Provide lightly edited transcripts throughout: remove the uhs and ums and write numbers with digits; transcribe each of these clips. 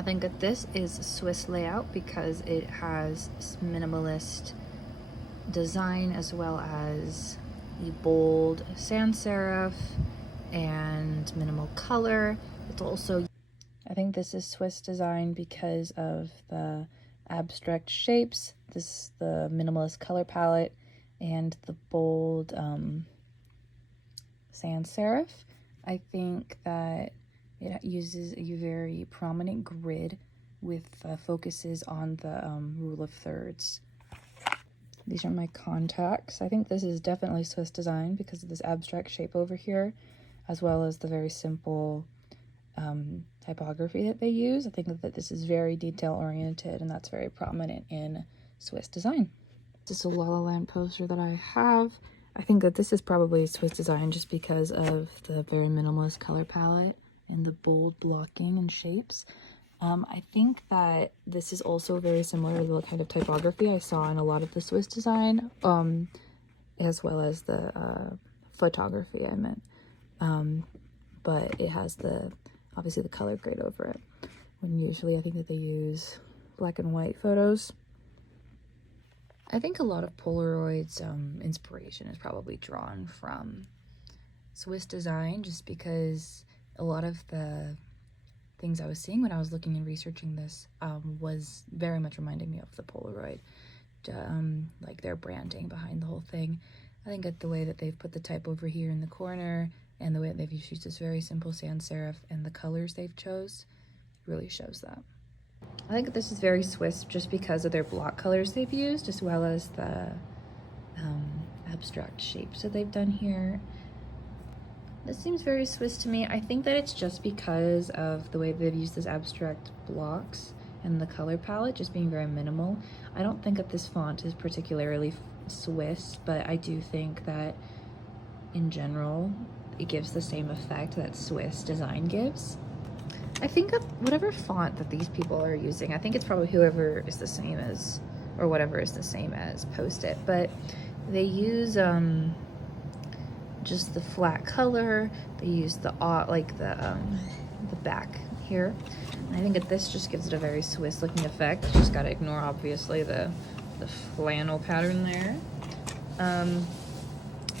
I think that this is Swiss layout because it has minimalist design as well as the bold sans serif and minimal color. It's also, I think this is Swiss design because of the abstract shapes, the minimalist color palette, and the bold sans serif. I think that it uses a very prominent grid with focuses on the rule of thirds. These are my contacts. I think this is definitely Swiss design because of this abstract shape over here, as well as the very simple typography that they use. I think that this is very detail oriented, and that's very prominent in Swiss design. This is a La La Land poster that I have. I think that this is probably Swiss design just because of the very minimalist color palette and the bold blocking and shapes. I think that this is also very similar to the kind of typography I saw in a lot of the Swiss design, as well as the photography I meant. But it has obviously the color grade over it. When usually I think that they use black and white photos. I think a lot of Polaroid's inspiration is probably drawn from Swiss design, just because a lot of the things I was seeing when I was looking and researching this was very much reminding me of the Polaroid, like their branding behind the whole thing. I think that the way that they've put the type over here in the corner and the way that they've used this very simple sans serif and the colors they've chose really shows that. I think this is very Swiss just because of their block colors they've used, as well as the abstract shapes that they've done here. This seems very Swiss to me. I think that it's just because of the way they've used this abstract blocks and the color palette just being very minimal. I don't think that this font is particularly Swiss, but I do think that in general it gives the same effect that Swiss design gives. I think of whatever font that these people are using, I think it's probably whoever is the same as, or whatever is the same as Post-it, but they use just the flat color. They use the back here. And I think that this just gives it a very Swiss looking effect. Just gotta ignore obviously the flannel pattern there.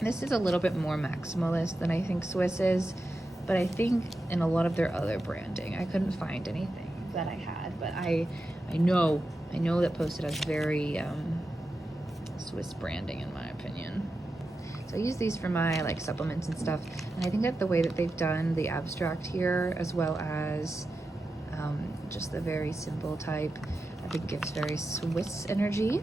This is a little bit more maximalist than I think Swiss is, but I think in a lot of their other branding, I couldn't find anything that I had, but I know that Post-it has very Swiss branding in my opinion. So I use these for my like supplements and stuff, and I think that the way that they've done the abstract here, as well as just the very simple type, I think gives very Swiss energy.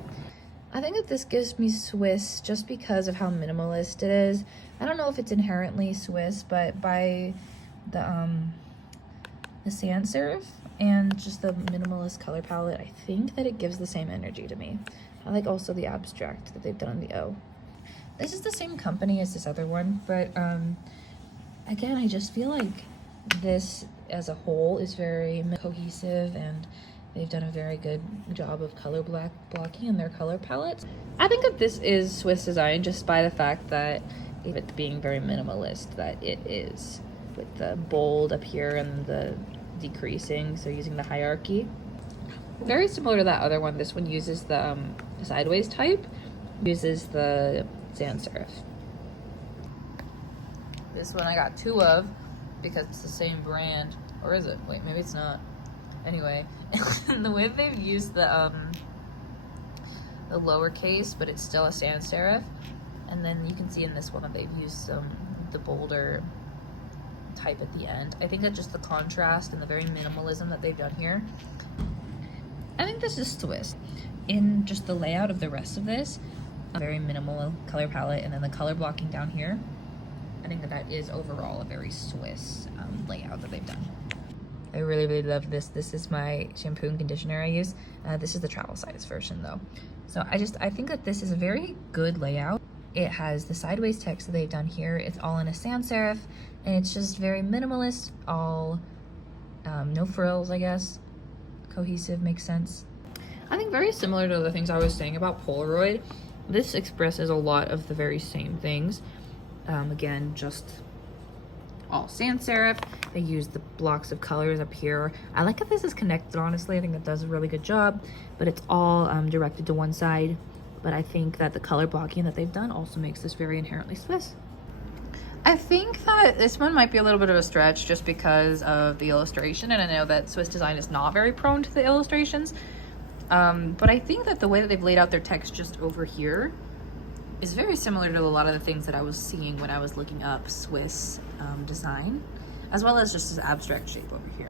I think that this gives me Swiss just because of how minimalist it is. I don't know if it's inherently Swiss, but by the sans serif and just the minimalist color palette, I think that it gives the same energy to me. I like also the abstract that they've done on the O. This is the same company as this other one, but again, I just feel like this as a whole is very cohesive, and they've done a very good job of color blocking in their color palettes. I think that this is Swiss design just by the fact that it being very minimalist, that it is, with the bold up here and the decreasing, so using the hierarchy. Very similar to that other one, this one uses the sideways type, uses the sans serif. This one I got two of because it's the same brand, or is it? Wait, maybe it's not. Anyway, the way they've used the lowercase, but it's still a sans serif, and then you can see in this one that they've used the bolder type at the end. I think that just the contrast and the very minimalism that they've done here. I think this is Swiss. In just the layout of the rest of this, a very minimal color palette, and then the color blocking down here, I think that is overall a very Swiss layout that they've done. I really love this. This is my shampoo and conditioner I use. This is the travel size version though. So I think that this is a very good layout. It has the sideways text that they've done here. It's all in a sans serif, and it's just very minimalist, all no frills, I guess. Cohesive, makes sense. I think very similar to the things I was saying about Polaroid, this expresses a lot of the very same things. Again, just all sans serif. They use the blocks of colors up here. I like how this is connected, honestly. I think that does a really good job, but it's all directed to one side. But I think that the color blocking that they've done also makes this very inherently Swiss. I think that this one might be a little bit of a stretch just because of the illustration, and I know that Swiss design is not very prone to the illustrations. But I think that the way that they've laid out their text just over here is very similar to a lot of the things that I was seeing when I was looking up Swiss design, as well as just this abstract shape over here.